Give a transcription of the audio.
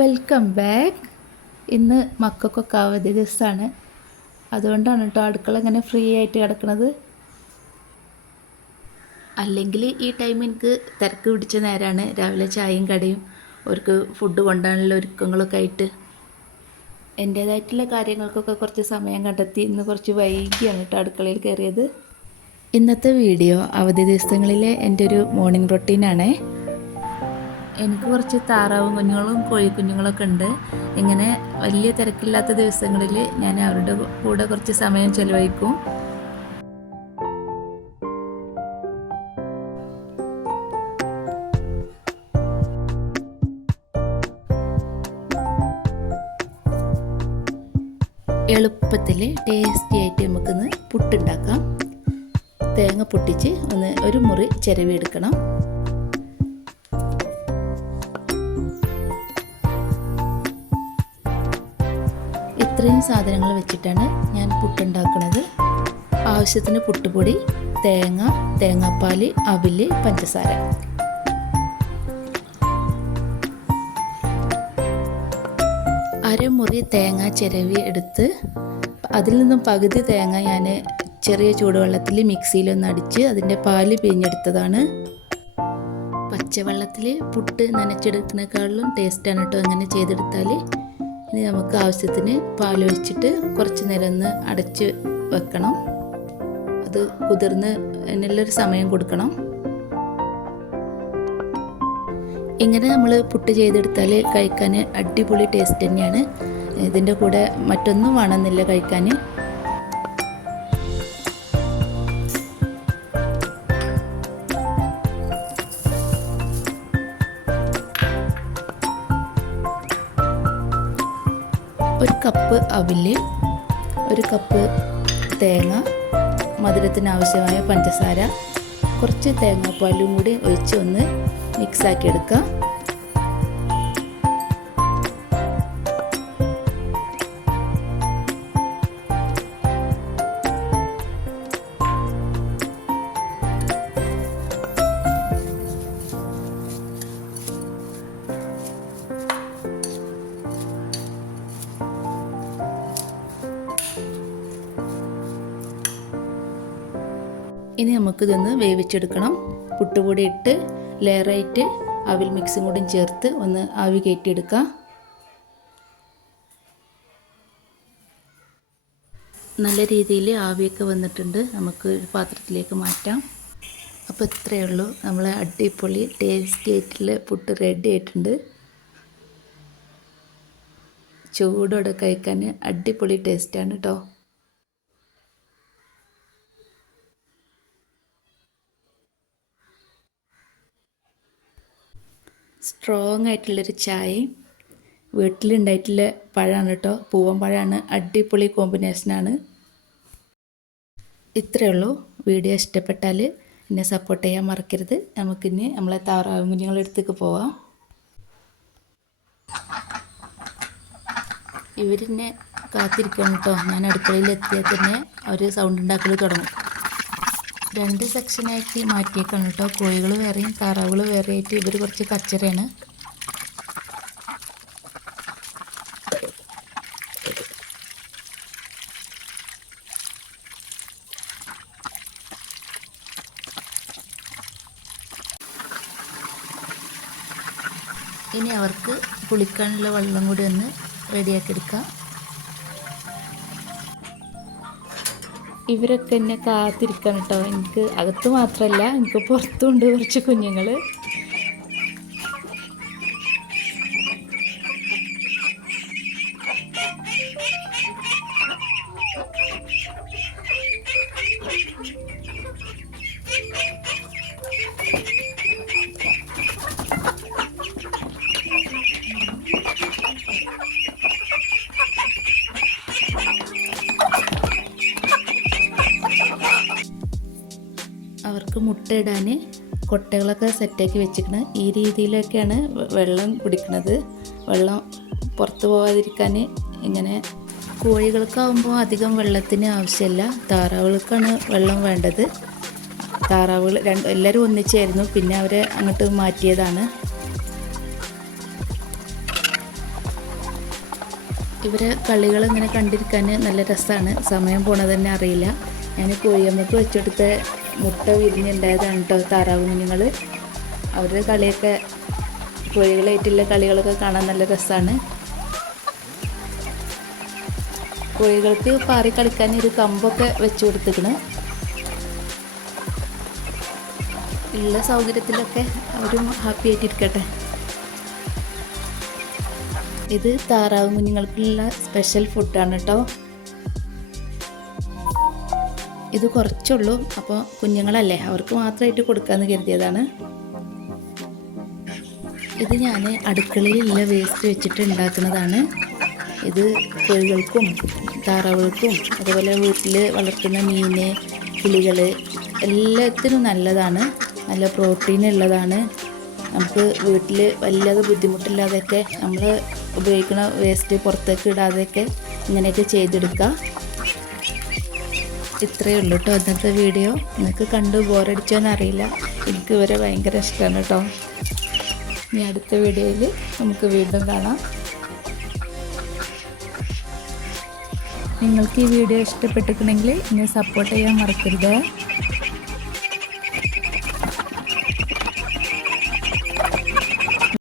Welcome back ഇന്ന് മക്കൾക്കൊക്കെ അവധി ദിവസമാണ്. അതുകൊണ്ടാണ് കേട്ടോ അടുക്കള ഇങ്ങനെ ഫ്രീ ആയിട്ട് കിടക്കുന്നത് അല്ലെങ്കിൽ ഈ ടൈം എനിക്ക് തിരക്ക് പിടിച്ച നേരമാണ് രാവിലെ ചായയും കടയും അവർക്ക് ഫുഡ് കൊണ്ടാണല്ലോ ഒരുക്കങ്ങളൊക്കെ ആയിട്ട്. എന്റേതായിട്ടുള്ള കാര്യങ്ങൾക്കൊക്കെ കുറച്ച് സമയം കണ്ടെത്തി ഇന്ന് കുറച്ച് വൈകിയാണ് കേട്ടോ അടുക്കളയിൽ കയറിയത്. ഇന്നത്തെ വീഡിയോ അവധി ദിവസങ്ങളിലെ എന്റെ ഒരു മോർണിംഗ് റൊട്ടീനാണേ എനിക്ക് കുറച്ച് താറാവും കുഞ്ഞുങ്ങളും കോഴിക്കുഞ്ഞുങ്ങളൊക്കെ ഉണ്ട്. ഇങ്ങനെ വലിയ തിരക്കില്ലാത്ത ദിവസങ്ങളിൽ ഞാൻ അവരുടെ കൂടെ കുറച്ച് സമയം ചെലവഴിക്കും. എളുപ്പത്തിൽ ടേസ്റ്റി ആയിട്ട് നമുക്കിന്ന് പുട്ടുണ്ടാക്കാം. തേങ്ങ പൊട്ടിച്ച് ഒന്ന് ഒരു മുറി ചിരവിയെടുക്കണം. ഇത്രയും സാധനങ്ങൾ വെച്ചിട്ടാണ് ഞാൻ പുട്ടുണ്ടാക്കുന്നത് ആവശ്യത്തിന് പുട്ടുപൊടി തേങ്ങ തേങ്ങാപ്പാൽ അവിൽ പഞ്ചസാര. അരമുറി തേങ്ങ ചിരവി എടുത്ത് അതിൽ നിന്നും പകുതി തേങ്ങ ഞാൻ ചെറിയ ചൂടുവെള്ളത്തിൽ മിക്സിയിലൊന്ന് അടിച്ച് അതിന്റെ പാൽ പിഴിഞ്ഞെടുത്തതാണ്. പച്ചവെള്ളത്തിൽ പുട്ട് നനച്ചെടുക്കുന്നതിനേക്കാളും ടേസ്റ്റാണ് കേട്ടോ അങ്ങനെ ചെയ്തെടുത്താൽ ഇനി നമുക്ക് ആവശ്യത്തിന് പാലൊഴിച്ചിട്ട് കുറച്ച് നേരം ഒന്ന് അടച്ച് വെക്കണം. അത് കുതിർന്ന് അതിനുള്ളൊരു സമയം കൊടുക്കണം. ഇങ്ങനെ നമ്മൾ പുട്ട് ചെയ്തെടുത്താൽ കഴിക്കാൻ അടിപൊളി ടേസ്റ്റ് തന്നെയാണ്. ഇതിന്റെ കൂടെ മറ്റൊന്നും വേണമെന്നില്ല കഴിക്കാൻ. ഒരു കപ്പ് അവിൽ ഒരു കപ്പ് തേങ്ങ മധുരത്തിന് ആവശ്യമായ പഞ്ചസാര കുറച്ച് തേങ്ങാപ്പാലും കൂടി ഒഴിച്ച് ഒന്ന് മിക്സാക്കി എടുക്കുക. ഇനി നമുക്കിതൊന്ന് വേവിച്ചെടുക്കണം. പുട്ടുപൊടി ഇട്ട് ലെയറായിട്ട് അവിൽ മിക്സും കൂടി ചേർത്ത് ഒന്ന് ആവി കയറ്റിയെടുക്കാം. നല്ല രീതിയിൽ ആവിയൊക്കെ വന്നിട്ടുണ്ട്. നമുക്ക് ഒരു പാത്രത്തിലേക്ക് മാറ്റാം. അപ്പോൾ ഇത്രയേ ഉള്ളൂ. നമ്മൾ അടിപൊളി ടേസ്റ്റി ആയിട്ടുള്ള പുട്ട് റെഡി ആയിട്ടുണ്ട്. ചൂടോടെ കഴിക്കാൻ അടിപൊളി ടേസ്റ്റാണ് കേട്ടോ സ്ട്രോങ് ആയിട്ടുള്ളൊരു ചായ വീട്ടിലുണ്ടായിട്ടുള്ള പഴമാണ് കേട്ടോ. പൂവൻ പഴമാണ്. അടിപൊളി കോമ്പിനേഷനാണ്. ഇത്രയേ ഉള്ളൂ. വീഡിയോ ഇഷ്ടപ്പെട്ടാൽ എന്നെ സപ്പോർട്ട് ചെയ്യാൻ മറക്കരുത്. നമുക്കിനി നമ്മളെ താറാവ് കുഞ്ഞുങ്ങളുടെ അടുത്തേക്ക് പോവാം. ഇവരെന്നെ കാത്തിരിക്കണം കേട്ടോ. ഞാൻ അടുക്കളയിൽ എത്തിയാൽ തന്നെ അവർ സൗണ്ട് ഉണ്ടാക്കൽ തുടങ്ങും. രണ്ട് സെക്ഷനായിട്ട് മാറ്റിയേക്കാണ് കേട്ടോ കോഴികൾ വേറെയും താറാവുകൾ വേറെ ആയിട്ട് ഇവർ കുറച്ച് കച്ചറയാണ് ഇനി അവർക്ക് കുളിക്കാനുള്ള വെള്ളം കൂടി ഒന്ന് റെഡിയാക്കി എടുക്കാം. ഇവരൊക്കെ എന്നെ കാത്തിരിക്കണം കേട്ടോ എനിക്ക് അകത്ത് മാത്രമല്ല എനിക്ക് പുറത്തുണ്ട് കുറച്ച് കുഞ്ഞുങ്ങൾ മുട്ടയിടാൻ കൊട്ടകളൊക്കെ സെറ്റാക്കി വെച്ചിരിക്കണം. ഈ രീതിയിലൊക്കെയാണ് വെള്ളം കുടിക്കുന്നത് വെള്ളം പുറത്ത് പോകാതിരിക്കാൻ ഇങ്ങനെ കോഴികൾക്കാവുമ്പോൾ അധികം വെള്ളത്തിന് ആവശ്യമില്ല താറാവുകൾക്കാണ് വെള്ളം വേണ്ടത്. താറാവുകൾ രണ്ട് എല്ലാവരും ഒന്നിച്ചായിരുന്നു. പിന്നെ അവരെ അങ്ങോട്ട് മാറ്റിയതാണ്. ഇവരെ കളികൾ ഇങ്ങനെ കണ്ടിരിക്കാൻ നല്ല രസമാണ് സമയം പോണത് തന്നെ അറിയില്ല. ഞാൻ കോഴിയമ്മക്ക് വെച്ചെടുത്ത മുട്ട വിരിഞ്ഞുണ്ടായതാണ് കേട്ടോ താറാവ് കുഞ്ഞുങ്ങൾ അവരുടെ കളിയൊക്കെ കോഴികളായിട്ടുള്ള കളികളൊക്കെ കാണാൻ നല്ല രസമാണ് കോഴികൾക്ക് പാറി കളിക്കാൻ ഒരു കമ്പൊക്കെ വെച്ച് കൊടുത്തിക്കണ്. ഉള്ള സൗകര്യത്തിലൊക്കെ അവരും ഹാപ്പി ആയിട്ടിരിക്കട്ടെ. ഇത് താറാവ് കുഞ്ഞുങ്ങൾക്കുള്ള സ്പെഷ്യൽ ഫുഡാണ് കേട്ടോ ഇത് കുറച്ചുള്ളൂ. അപ്പോൾ കുഞ്ഞുങ്ങളല്ലേ അവർക്ക് മാത്രമായിട്ട് കൊടുക്കാമെന്ന് കരുതിയതാണ്. ഇത് ഞാൻ അടുക്കളയിലുള്ള വേസ്റ്റ് വെച്ചിട്ട് ഉണ്ടാക്കുന്നതാണ്. ഇത് കോഴികൾക്കും താറാവുകൾക്കും അതുപോലെ വീട്ടിൽ വളർത്തുന്ന മീന് കിളികൾ എല്ലാത്തിനും നല്ലതാണ്. നല്ല പ്രോട്ടീൻ ഉള്ളതാണ്. നമുക്ക് വീട്ടിൽ വല്ലാതെ ബുദ്ധിമുട്ടില്ലാതെയൊക്കെ നമ്മൾ ഉപയോഗിക്കുന്ന വേസ്റ്റ് പുറത്തേക്ക് ഇടാതെയൊക്കെ ഇങ്ങനെയൊക്കെ ചെയ്തെടുക്കാം. ഇത്രയേ ഉള്ളൂ കേട്ടോ ഇന്നത്തെ വീഡിയോ നിങ്ങൾക്ക് കണ്ടു ബോറടിച്ചോന്ന് അറിയില്ല. എനിക്ക് ഇവരെ ഭയങ്കര ഇഷ്ടമാണ് കേട്ടോ ഇനി അടുത്ത വീഡിയോയിൽ നമുക്ക് വീണ്ടും കാണാം. നിങ്ങൾക്ക് ഈ വീഡിയോ ഇഷ്ടപ്പെട്ടിട്ടുണ്ടെങ്കിൽ എന്നെ സപ്പോർട്ട് ചെയ്യാൻ മറക്കരുത്.